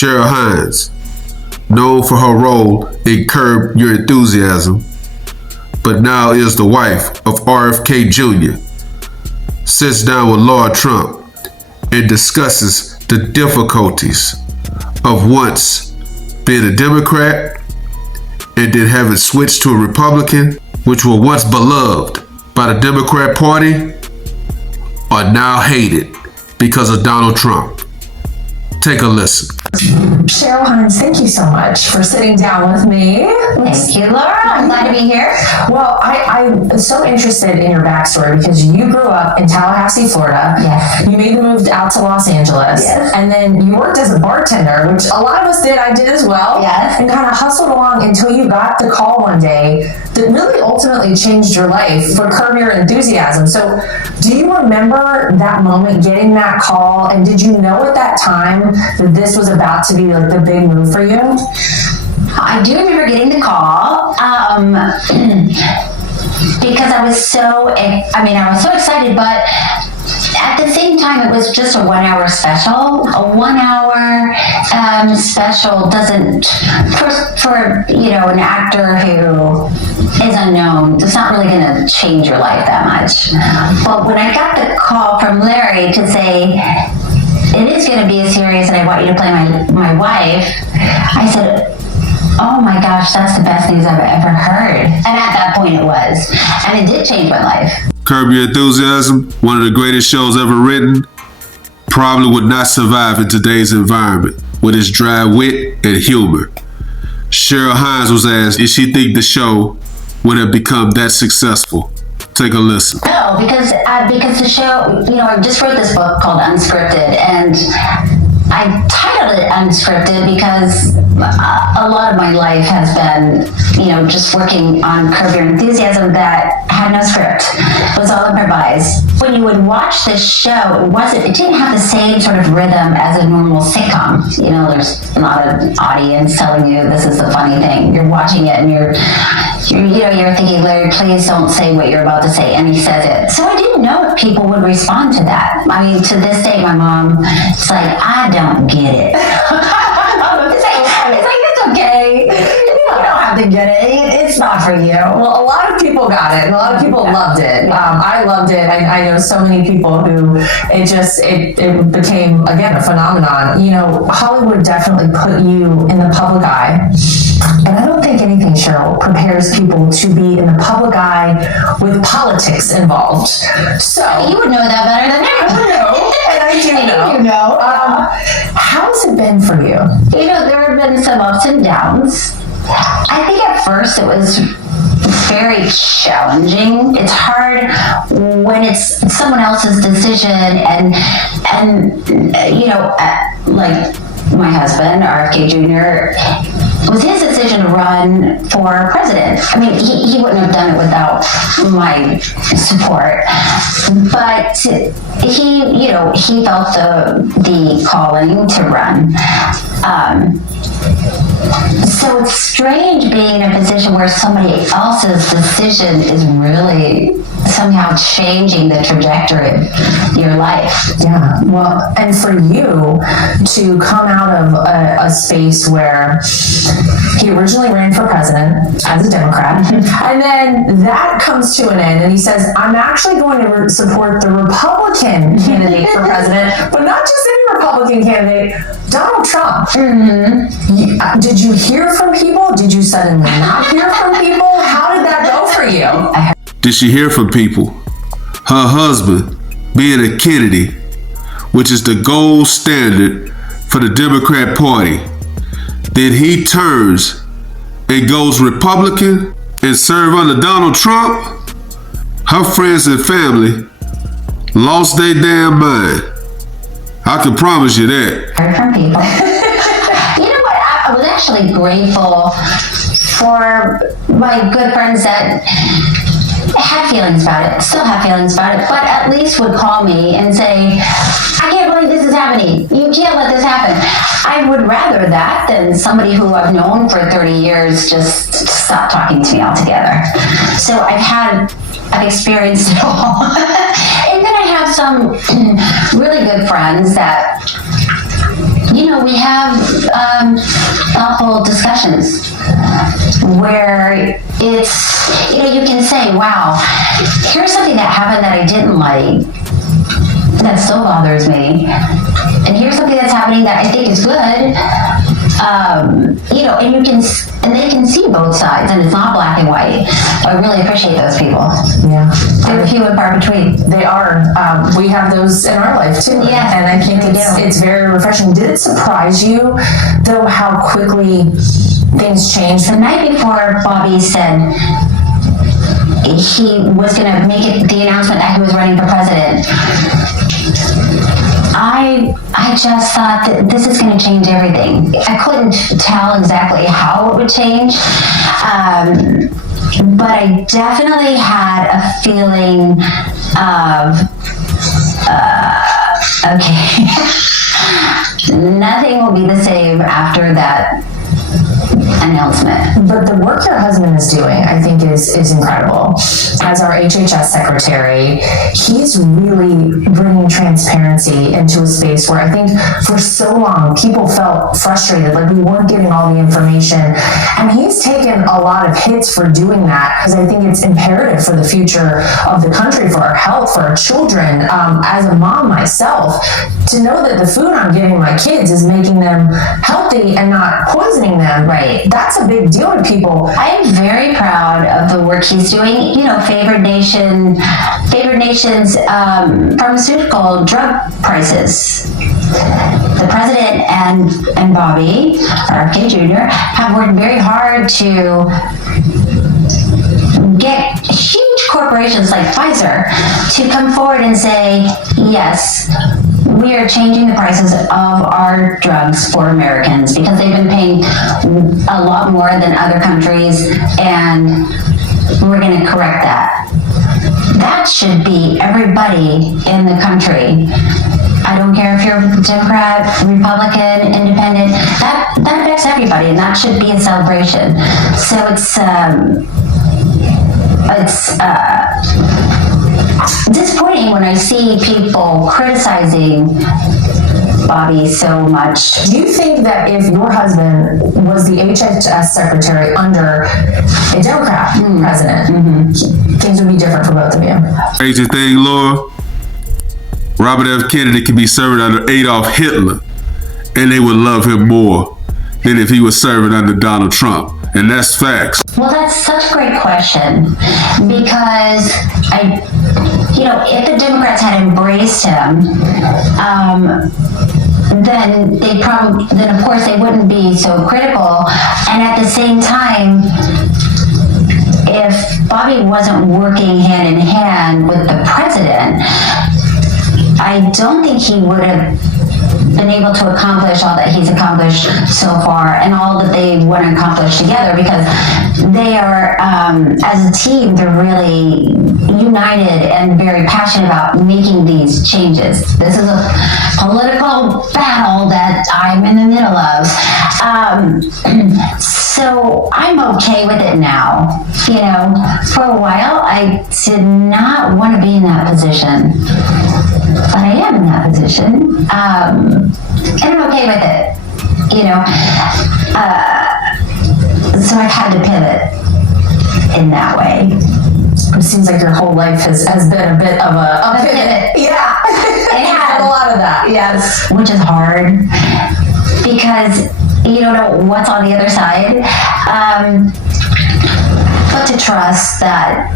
Cheryl Hines, known for her role in Curb Your Enthusiasm, but now is the wife of RFK Jr., sits down with Lord Trump and discusses the difficulties of once being a Democrat and then having switched to a Republican, which were once beloved by the Democrat Party, are now hated because of Donald Trump. Take a listen. Cheryl Hines, thank you so much for sitting down with me. Thank you, Laura. I'm glad to be here. Well, I'm so interested in your backstory because you grew up in Tallahassee, Florida. Yes. You made the move out to Los Angeles. Yes. And then you worked as a bartender, which a lot of us did. I did as well. Yes. And kind of hustled along until you got the call one day that really ultimately changed your life for Curb Your Enthusiasm. So do you remember that moment, getting that call? And did you know at that time that this was about to be like the big move for you? I do remember getting the call because I was so excited, but at the same time, it was just a 1 hour special. A 1 hour special doesn't, for an actor who is unknown, it's not really going to change your life that much. But when I got the call from Larry to say, it is going to be a series and I want you to play my wife, I said, oh my gosh, that's the best news I've ever heard. And at that point it was. And it did change my life. Curb Your Enthusiasm, one of the greatest shows ever written, probably would not survive in today's environment with its dry wit and humor. Cheryl Hines was asked if she think the show would have become that successful. Take a listen. No, because the show, I just wrote this book called Unscripted, and I titled it Unscripted because a lot of my life has been, just working on Curb Your Enthusiasm that had no script. It was all improvised. When you would watch this show, it didn't have the same sort of rhythm as a normal sitcom. There's a lot of audience telling you this is the funny thing. You're watching it and you're thinking, Larry, please don't say what you're about to say, and he says it. So I didn't know if people would respond to that. I mean, to this day, my mom, it's like, I don't get it. It's okay. You don't have to get it. It's not for you. Well, a lot of people got it, and a lot of people loved it. I loved it. I know so many people who it became, again, a phenomenon. Hollywood definitely put you in the public eye. And I don't think anything, Cheryl, prepares people to be in the public eye with politics involved. So you would know that better than I know, and I do know. You know. How has it been for you? There have been some ups and downs. I think at first it was very challenging. It's hard when it's someone else's decision, and like my husband, RFK Jr., it was his decision to run for president. I mean, he wouldn't have done it without my support. But he felt the calling to run. So it's strange being in a position where somebody else's decision is really somehow changing the trajectory of your life. Yeah, well, and for you to come out of a space where he originally ran for president as a Democrat, and then that comes to an end, and he says, I'm actually going to support the Republican candidate for president, but not just any Republican candidate, Donald Trump. Mm-hmm. Did you hear from people? Did you suddenly not hear from people? How did that go for you? Did she hear from people? Her husband, being a Kennedy, which is the gold standard for the Democrat Party, then he turns and goes Republican and serve under Donald Trump? Her friends and family lost their damn mind. I can promise you that. Heard from people. You know what? I was actually grateful for my good friends that had feelings about it, still have feelings about it, but at least would call me and say, I can't believe this is happening. You can't let this happen. I would rather that than somebody who I've known for 30 years just stop talking to me altogether. So I've experienced it all. And then I have some really good friends that we have thoughtful discussions where it's, you can say, wow, here's something that happened that I didn't like, that still bothers me, and here's something that's happening that I think is good. And they can see both sides, and it's not black and white. I really appreciate those people. Yeah. They're few and far between. They are. We have those in our life too. Yeah, and I think it's very refreshing. Did it surprise you, though, how quickly things changed? The night before Bobby said he was going to make the announcement that he was running for president, I just thought that this is going to change everything. I couldn't tell exactly how it would change, but I definitely had a feeling of, okay, nothing will be the same after that announcement. But the work your husband is doing, I think, is incredible. As our HHS secretary, he's really bringing transparency into a space where I think for so long people felt frustrated, like we weren't getting all the information. And he's taken a lot of hits for doing that, because I think it's imperative for the future of the country, for our health, for our children. As a mom myself, to know that the food I'm giving my kids is making them healthy and not poisoning them, right? That's a big deal to people. I am very proud of the work he's doing. Favored nation's pharmaceutical drug prices. The president and Bobby, RFK Jr., have worked very hard to get huge corporations like Pfizer to come forward and say, yes, we are changing the prices of our drugs for Americans because they've been paying a lot more than other countries, and we're going to correct that. That should be everybody in the country. I don't care if you're Democrat, Republican, Independent, that affects everybody, and that should be a celebration. So it's disappointing when I see people criticizing Bobby so much. Do you think that if your husband was the HHS secretary under a Democrat president, things would be different for both of you? Crazy thing, Laura, Robert F. Kennedy could be serving under Adolf Hitler, and they would love him more than if he was serving under Donald Trump. And that's facts. Well, that's such a great question, because if the Democrats had embraced him, then of course they wouldn't be so critical. And at the same time, if Bobby wasn't working hand in hand with the president, I don't think he would have been able to accomplish all that he's accomplished so far, and all that they want to accomplish together, because they are, as a team, they're really united and very passionate about making these changes. This is a political battle that I'm in the middle of. So I'm okay with it now. For a while, I did not want to be in that position, but I am in that position, and I'm okay with it. So I've had to pivot in that way. It seems like your whole life has been a bit of a pivot. Yeah, it has a lot of that. Yes, which is hard because you don't know what's on the other side. But to trust that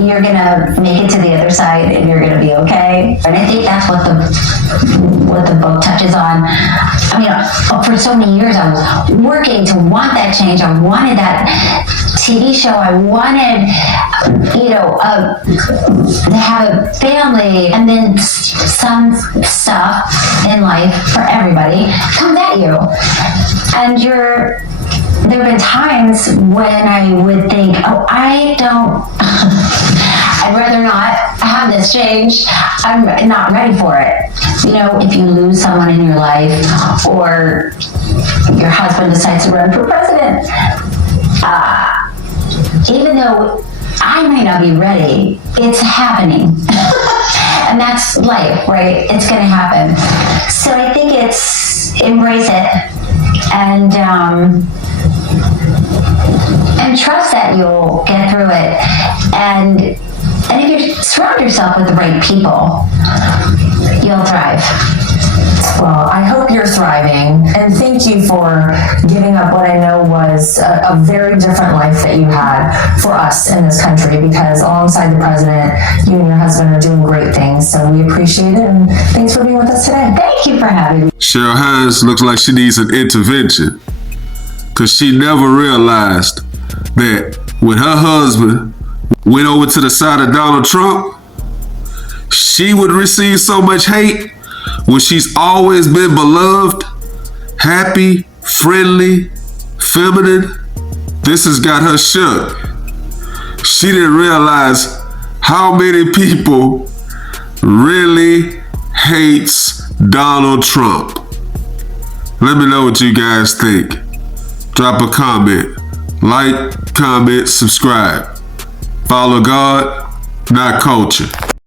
you're gonna make it to the other side and you're gonna be okay. And I think that's what the book touches on. For so many years I was working to want that change. I wanted that TV show. I wanted, to have a family, and then some stuff in life for everybody comes at you, and there have been times when I would think, I'd rather not have this change. I'm not ready for it. If you lose someone in your life, or your husband decides to run for president, even though I may not be ready, it's happening. and that's life, right? It's going to happen. So I think it's embrace it and trust that you'll get through it. And if you surround yourself with the right people, you'll thrive. Well, I hope you're thriving, and thank you for giving up what I know was a very different life that you had for us in this country, because alongside the president, you and your husband are doing great things. So we appreciate it, and thanks for being with us today. Thank you for having me. Cheryl Hines looks like she needs an intervention, because she never realized that when her husband went over to the side of Donald Trump, she would receive so much hate when she's always been beloved, happy, friendly, feminine. This has got her shook. She didn't realize how many people really hates Donald Trump. Let me know what you guys think. Drop a comment. Like, comment, subscribe. Follow God, not culture.